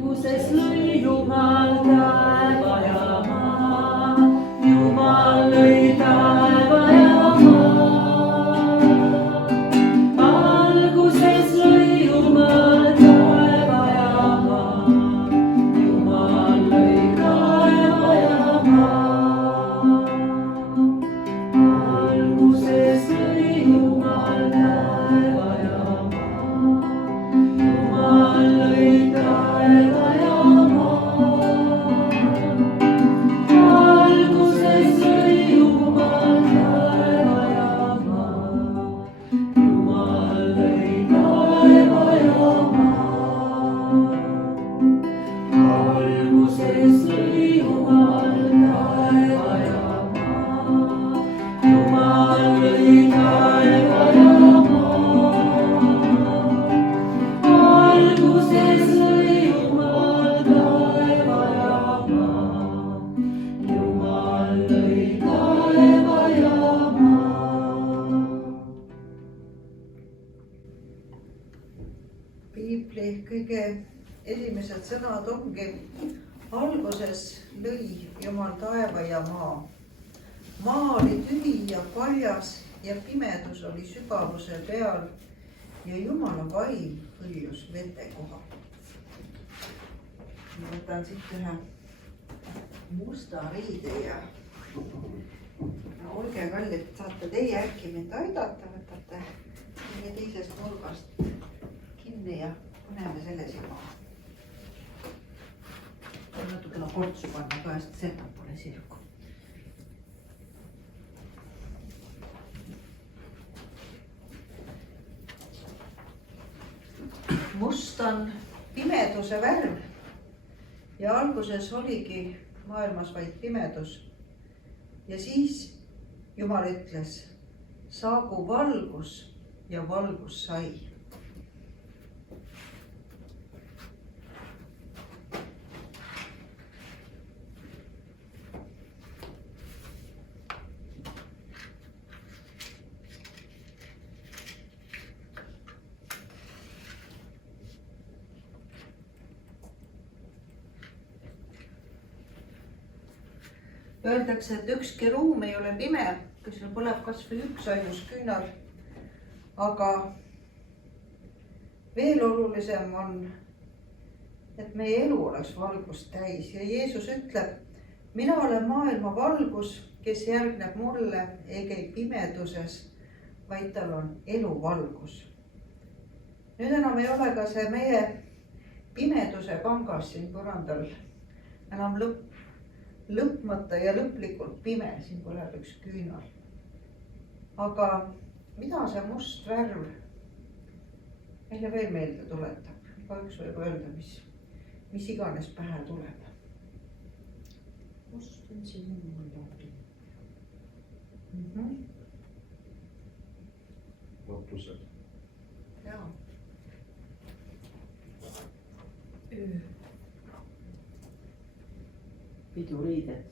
alguses lõi Jumal taeva ja maa, Jumal lõi taeva ja maa. Alguses lõi Jumal taeva ja maa, Jumal lõi taeva ja maa. Alguses lõi Jumal taeva ja maa, Jumal lõi taeva ja maa. Alguses lõi Jumal taeva ja maa, Jumal lõi taeva ja maa. Alguses lõi Jumal taeva ja maa, Jumal lõi taeva ja maa. Alguses lõi Jumal taeva ja maa, Jumal lõi taeva ja maa. Piibli kõige esimesed sõnad ongi: alguses lõi Jumal taeva ja maa. Maa oli tühi ja paljas ja pimedus oli sügavuse peal ja Jumala vaim hõljus vete kohal. Ma võtan siit ühe musta riide ja olge kallid, saate teie äkki mind aidata, võtate meie teisest nurgast kinni ja paneme selle silma. Natukene kortsu panna ka, sest seda pole sirgu. Must on pimeduse värv ja alguses oligi maailmas vaid pimedus. Ja siis Jumal ütles, saagu valgus ja valgus sai. Öeldakse, et ükski ruum ei ole pime, kui seal põleb kas või üks ainus küünar. Aga veel olulisem on, et meie elu oleks valgust täis ja Jeesus ütleb, mina olen maailma valgus, kes järgneb mulle, ei käi pimeduses, vaid tal on eluvalgus. Nüüd enam ei ole ka see meie pimeduse kangas siin põrandal enam lõpmata ja lõplikult pime, siin põleb üks küünar. Aga mida see must värv meile veel meelde tuletab? Igaüks võib öelda, mis iganes pähe tuleb. Must on sinu mullapi. Lootused. Jaa. Piduriided.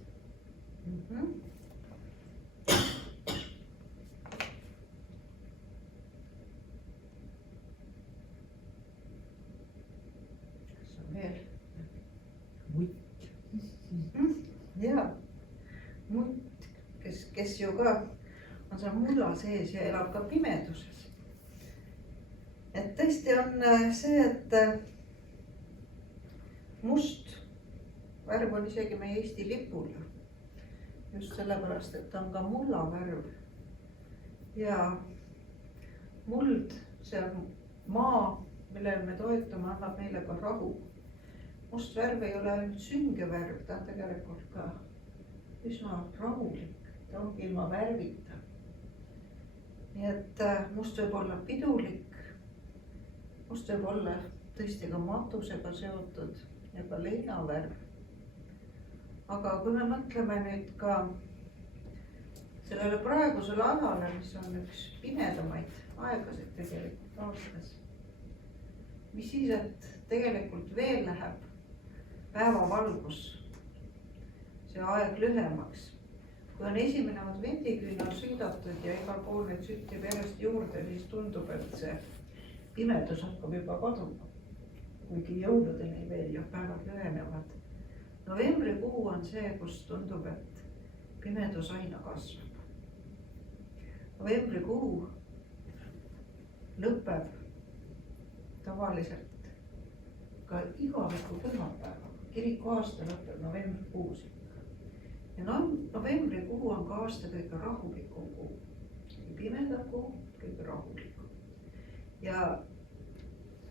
Kas on veel? Mutt. Jaa, mutt, kes ju ka on seal mulla sees ja elab ka pimeduses. Et tõesti on see, et must värv on isegi meie Eesti lipul. Just sellepärast, et ta on ka mulla värv. Ja muld, see on maa, millele me toetume, annab meile ka rahu. Must värv ei ole ainult sünge värv, ta on tegelikult ka üsna rahulik. Ta ongi ilma värvita. Nii et must võib olla pidulik. Must võib olla tõesti ka matusega seotud ja ka leinavärv. Aga kui me mõtleme nüüd ka sellele praegusele ajale, mis on üks pimedamaid aegasid tegelikult aastas, mis siis, et tegelikult veel läheb päevavalgus see aeg lühemaks. Kui on esimene advendiküünar sõidatud ja igal pool neid süttib järjest juurde, siis tundub, et see pimedus hakkab juba kaduma. kuigi jõuludeni veel ja päevad lühenevad. Novembrikuu on see, kus tundub, et pimedus aina kasvab. Novembrikuu lõpeb tavaliselt ka igaviku pühapäevaga. Kiriku aasta lõpeb novembrikuus ikka. Ja novembrikuu on ka aasta kõige rahulikum kuu. Pimedam kuu, kõige rahulikum. Ja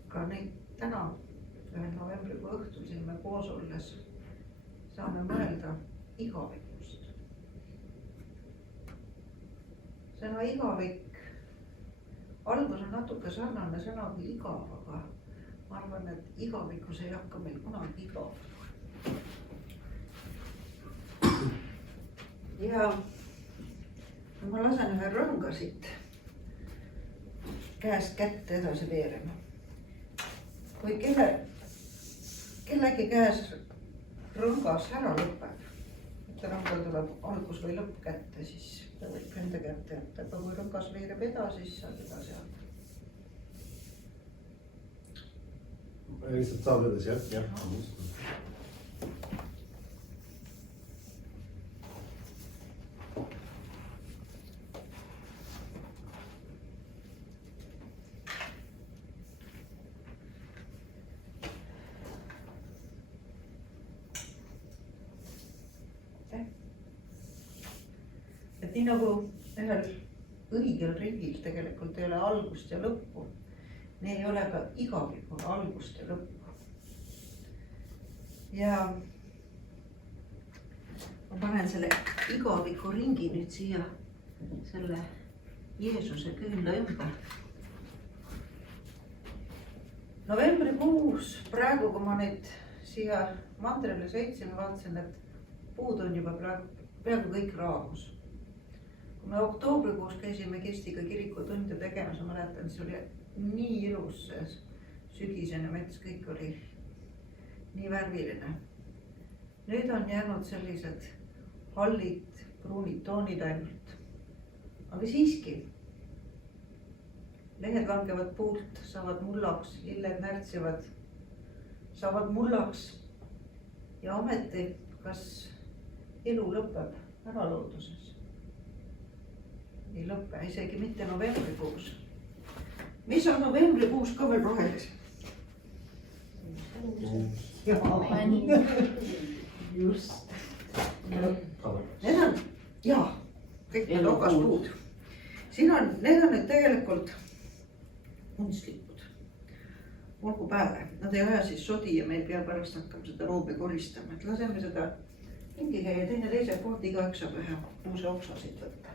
ka neid täna, ühel novembrikuu õhtul siin me koos olles saame mõelda igavikust. Sõna igavik, algus on natuke sarnane sõnaga igav, aga ma arvan, et igavikus ei hakka meil kunagi igav. Ja ma lasen ühe rõnga siit käest kätte edasi veerema. Kui kellegi käes rõngas ära lõpeb, et rõngal tuleb algus või lõpp kätte, siis ta võib enda kätte jätta, aga kui rõngas veereb edasi, siis saab edasi anda. Lihtsalt saab edasi, jah? Et nii nagu ühel õigel ringil tegelikult ei ole algust ja lõppu, nii ei ole ka igavikul algust ja lõppu. Ja ma panen selle igaviku ringi nüüd siia selle Jeesuse küünla ümber. Novembrikuus praegu, kui ma nüüd siia mandrile sõitsin, vaatasin, et puud on juba peaaegu kõik raagus. Kui me oktoobrikuus käisime Kirstiga kirikutunde tegemas, ma mäletan, see oli nii ilus see sügisene mets, kõik oli nii värviline. Nüüd on jäänud sellised hallid, pruunid toonid ainult. Aga siiski, lehed langevad puult, saavad mullaks, lilled närtsivad, saavad mullaks. Ja ometi, kas elu lõpeb ära looduses? Ei lõppe, isegi mitte novembrikuus. Mis on novembrikuus ka veel rohelised? Just. Need on, jaa, kõik need okaspuud. Siin on, need on nüüd tegelikult kunstlipud. Olgu pääle, nad ei aja siis sodi ja me ei pea pärast hakkama seda ruumi koristama. Et laseme seda ringi käia teine teise poolt, igaüks saab ühe kuuse oksa siit võtta.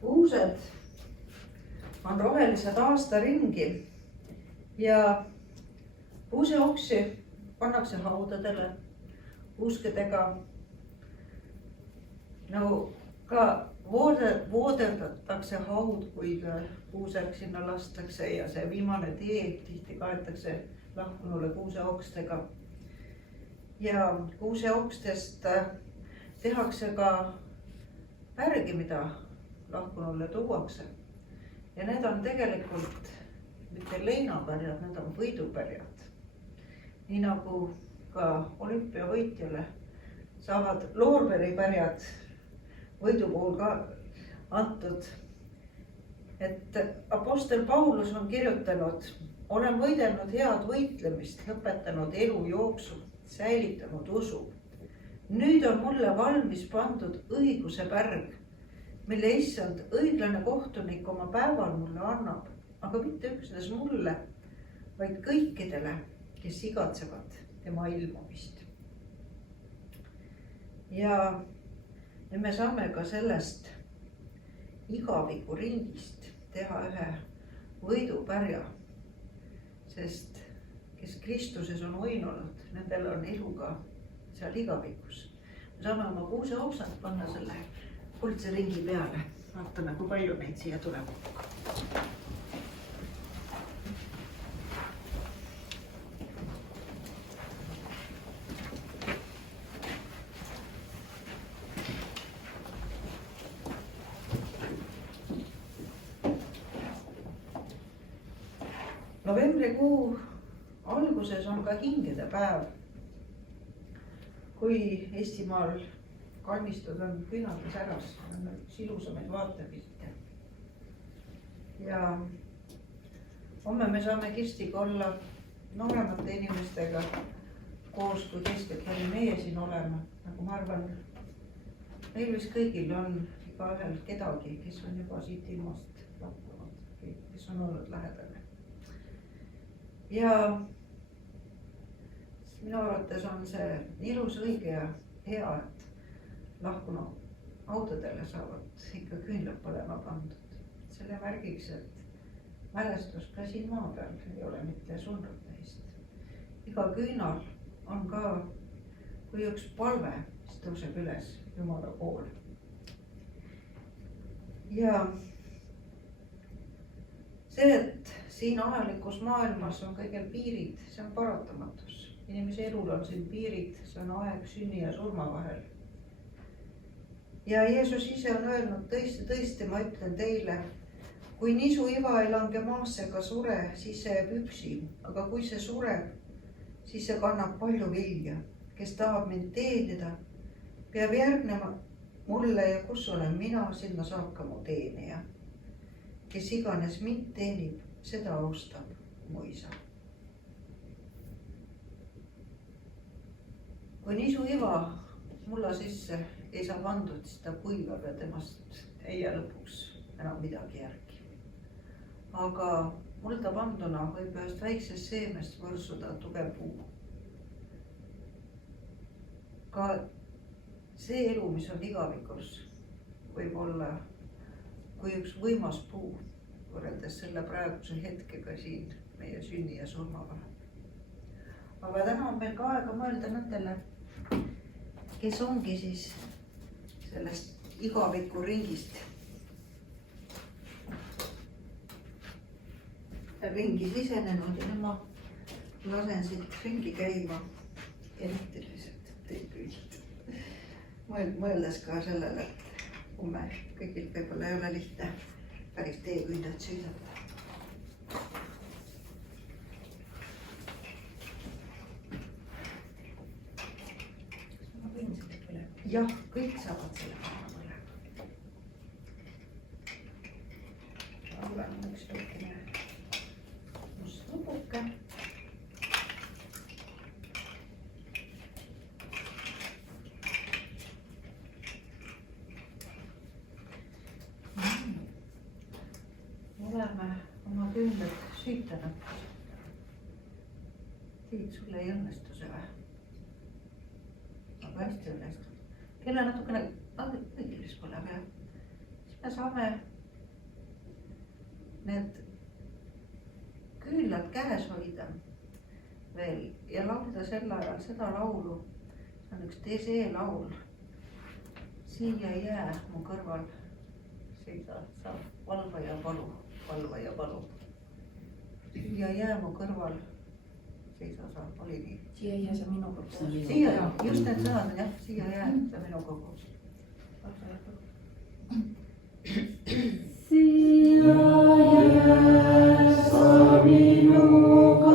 Kuused on rohelised aasta ringi ja kuuseoksi pannakse haudadele kuuskedega. No ka vooderdatakse haud, kui kuusek sinna lastakse ja see viimane tee tihti kaetakse lahkunule kuuseokstega. Ja kuuseokstest tehakse ka pärgi, mida lahkunule tuuakse. Ja need on tegelikult mitte leinapärjad, need on võidupärjad. Nii nagu ka olümpiavõitjale saavad loorberipärjad võidu puhul ka antud. Et apostel Paulus on kirjutanud, olen võidelnud head võitlemist, lõpetanud elu jooksu, säilitanud usu. Nüüd on mulle valmis pandud õiguse pärg, mille issand õiglane kohtunik oma päeval mulle annab, aga mitte üksnes mulle, vaid kõikidele, kes igatsevad tema ilmumist. Ja me saame ka sellest igaviku ringist teha ühe võidupärja, sest kes Kristuses on uinunud, nendel on elu ka seal igavikus. me saame oma kuuseoksad panna selle kuldse ringi peale. vaatame, kui palju neid siia tuleb. Novembrikuu alguses on ka hingede päev, kui Eestimaal kalmistud on küünaldes äras, on üks ilusamaid vaatepilte. Ja homme me saame Kirstiga olla nooremate inimestega koos, kui keskeltläbi meie siin oleme. Nagu ma arvan, meil vist kõigil on igaühel kedagi, kes on juba siit ilmast lahkunud, kes on olnud lähedane. Ja minu arvates on see ilus, õige ja hea, et lahkunu autodele saavad ikka küünlad põlema pandud. Selle märgiks, et mälestus ka siin maa peal ei ole mitte surnud teist. Iga küünal on ka kui üks palve, mis tõuseb üles Jumala poole. Ja see, et siin ajalikus maailmas on kõigil piirid, see on paratamatus. Inimese elul on siin piirid, see on aeg sünni ja surma vahel. Ja Jeesus ise on öelnud, tõesti, ma ütlen teile, kui nisu iva ei lange maasse ega sure, siis see jääb üksi. Aga kui see sureb, siis see kannab palju vilja. Kes tahab mind teenida, peab järgnema mulle ja kus olen mina, sinna saab ka mu teenija. Kes iganes mind teenib, seda austab mu isa. Kui nisu iva mulla sisse ei saa pandud, siis ta kuivab ja temast ei jää lõpuks enam midagi järgi. Aga mulda panduna võib ühest väiksest seemest võrsuda tugev puu. Ka see elu, mis on igavikus, võib olla kui üks võimas puu võrreldes selle praeguse hetkega siin meie sünni ja surma vahel. Aga täna on meil ka aega mõelda nendele, kes ongi siis sellest igaviku ringist ringi sisenenud ja nüüd ma lasen siit ringi käima eriliselt teeküünid. Mõeldes ka sellele, et homme kõigil võib-olla ei ole lihtne päris teeküüned sõidata. Ma võin selle põle. Jah, kõik saavad selle põle. Mul on üks väikene must nupuke. Oleme oma küünlad süütanud. Tiit, sulle ei õnnestu see või? Aga hästi õnnestud. Kelle natukene kõigilis põleb ja siis me saame need küünlad käes hoida veel ja laulda sel ajal seda laulu. See on üks DZ laul. Siia jää mu kõrval seisa sa valva ja palu. Valva ja palu. Siia jää mu kõrval seisa sa, oli nii. Siia jää sa minuga koos. Siia, just need sõnad on jah, siia jää sa minuga koos. Siia jää sa minuga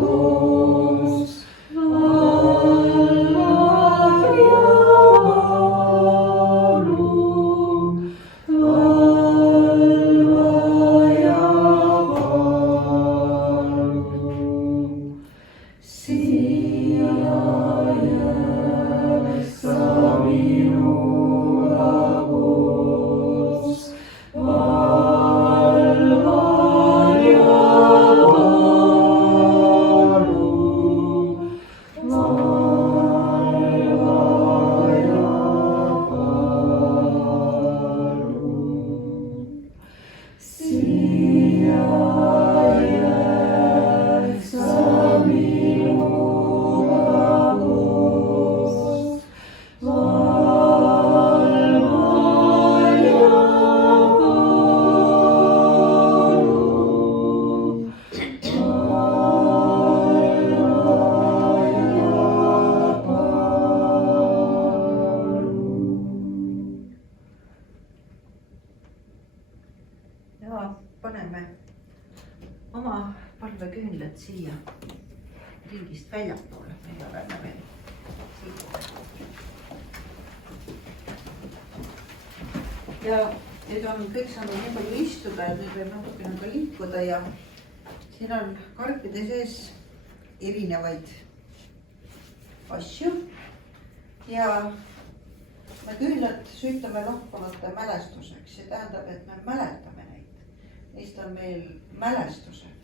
koos, valvad ja valu, valva ja valu. Siia jää sa minuga küünlad siia ringist väljapoole, meie oleme veel siit. Ja nüüd on kõik saanud nii palju istuda, et nüüd võib natukene ka liikuda ja siin on karpide sees erinevaid asju ja me küünlad süütame lahkunute mälestuseks, see tähendab, et me mäletame neid. Neist on meil mälestused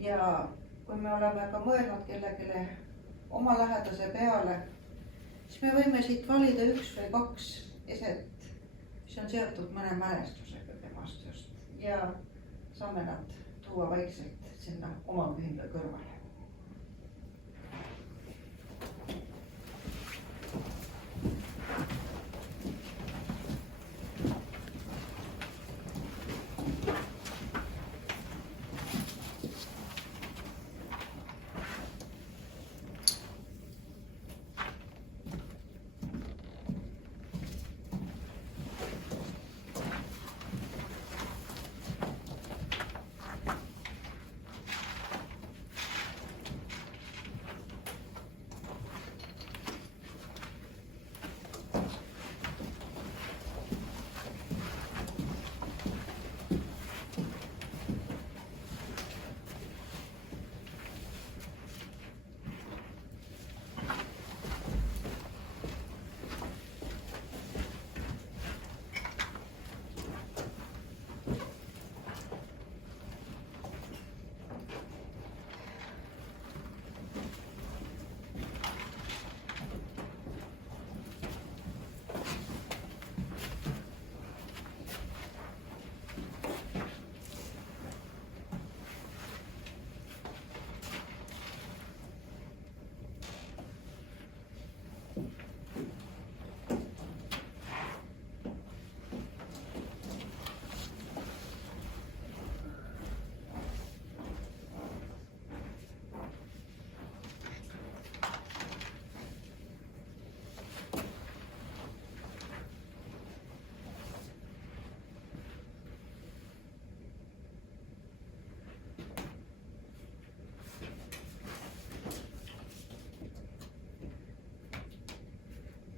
ja kui me oleme ka mõelnud kellelegi oma lähedase peale, siis me võime siit valida 1 või 2 eset, mis on seotud mõne mälestusega temast just ja saame nad tuua vaikselt sinna oma küünla kõrvale.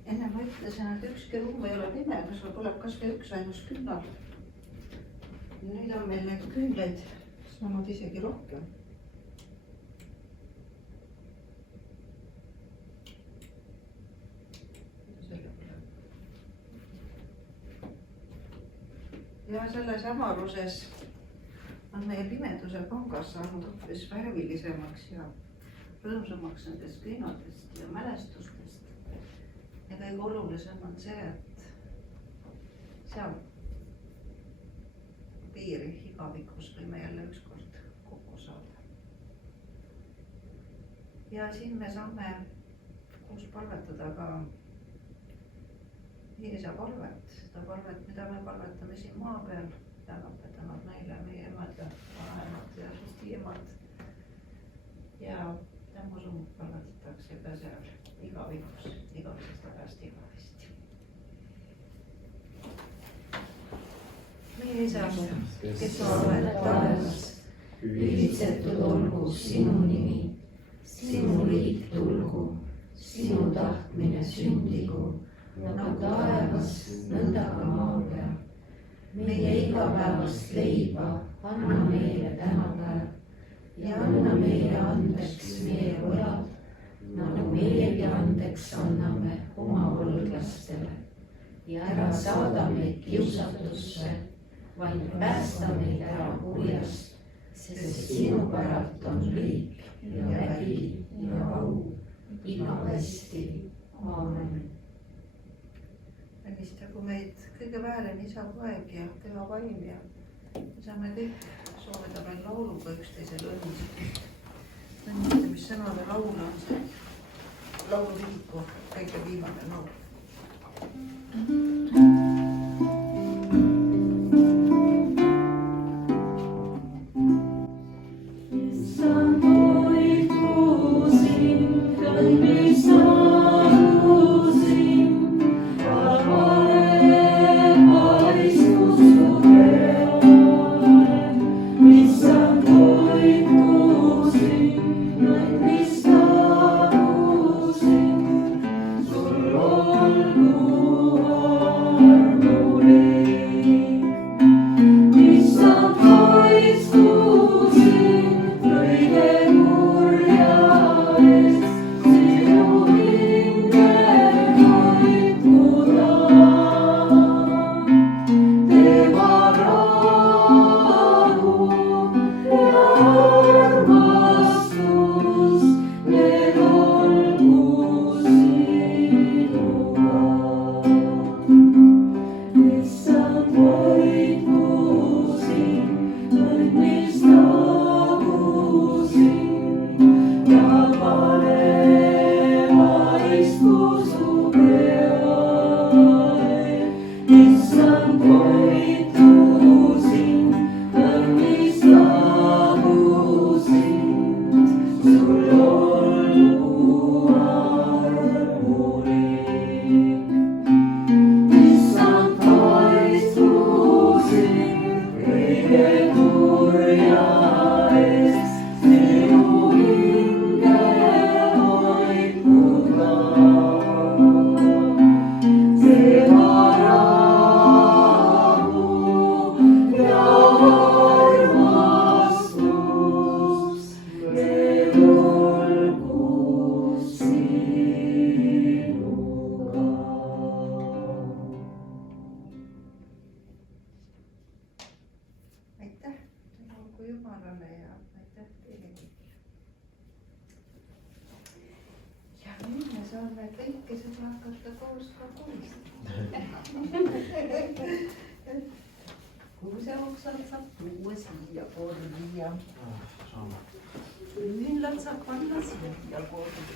Enne ma ütlesin, et ükski ruum ei ole pime, kui sul tuleb kas või üks ainus küünal. Nüüd on meil neid küünleid saanud isegi rohkem. Ja selles hämaruses on meie pimeduse pangas saanud hoopis värvilisemaks ja rõõmsamaks nendest küünadest ja mälestustest. Ja kõige olulisem on see, et seal piiri igavikus võime jälle ükskord kokku saada. Ja siin me saame koos palvetada ka Jeesa palvet, seda palvet, mida me palvetame siin maa peal, mida on õpetanud meile meie emad ja vanaemad ja ristiemad. Ja tämmusumud palvetatakse ka seal igavikus, igavesest ajast igavesti. Meie Isa, kes oled taevas, pühitsetud olgu sinu nimi, sinu riik tulgu, sinu tahtmine sündigu, nagu taevas, nõnda ka maa peal. Meie igapäevast leiba anna meile täna päev ja anna meile andeks meie võlad, nagu meiegi andeks anname oma võlglastele. Ja ära saada meid kiusatusse, vaid päästa meid ära kurjast, sest sinu päralt on riik ja vägi ja au igavesti. Aamen. Õnnistagu meid kõige väelen Isa poeg ja Püha Vaim ja me saame kõik soovida veel lauluga üksteisele õnnistamist. Õnnistamissõnade laul on see lauluviiku kõige viimane laul. Mis on issand, toitu sind, õnnistagu sind, sul olgu armulik. issand, kaitstu sind kõige kurja eest, sinu hinge hoidnud laul. tema rahu ja armastus, need olgu sinuga. aitäh olgu Jumalale ja aitäh teile kõigile. ja nüüd me saame kõike seda hakata koos ka koristama. kuuseoksad saab tuua siia korvi ja ühinlad saab panna siia korvi.